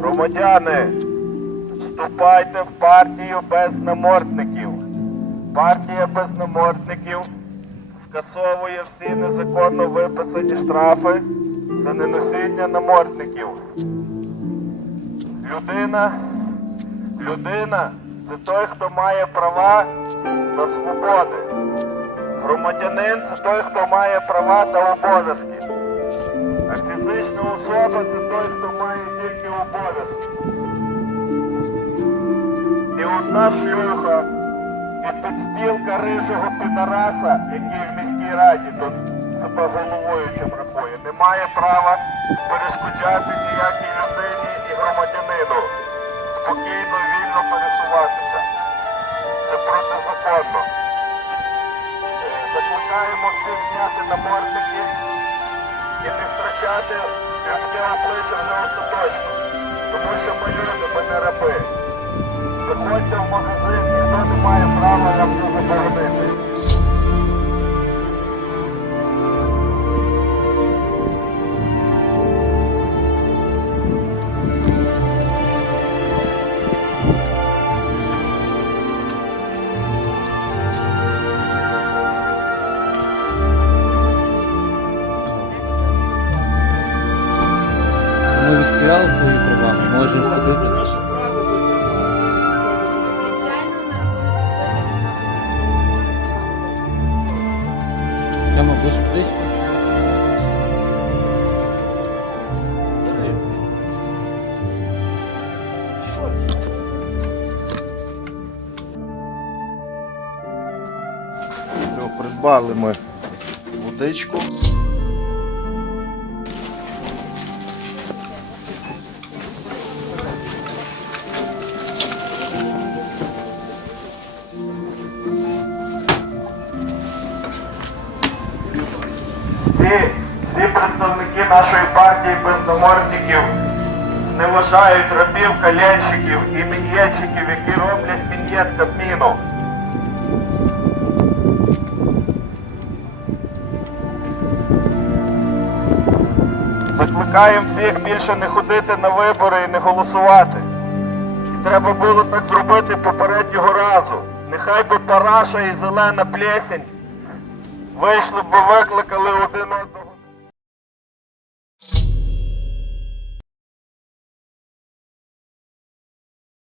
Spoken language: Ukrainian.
Громадяни, вступайте в партію без намордників. Партія без намордників скасовує всі незаконно виписані штрафи за неносіння намордників. Людина, людина це той, хто має права та свободи. Громадянин це той, хто має права та обов'язки. Фізична особа це той, хто має тільки обов'язки. І одна шлюха і підстілка рижого підараса, який в міській раді тут себе головуючим рахує, не має права перешкоджати ніякій людині і громадянину спокійно, вільно пересуватися. Це протизаконно. Закликаємо всіх зняти намордники і не втрачати людське обличчя вже остаточно. Тому що ми люди, ми не раби. Заходьте в магазин, ніхто не має права нам Ми відстояли свої права, ми можемо ходити. Тема будеш водичку? Все, придбали ми водичку. Всі, всі представники нашої партії без намордників зневажають рабів, калянщиків і мін'єтчиків, які роблять мін'єт Кабміну. Закликаємо всіх більше не ходити на вибори і не голосувати. І треба було так зробити попереднього разу. Нехай би параша і зелена плесень вийшли б викликали один одного.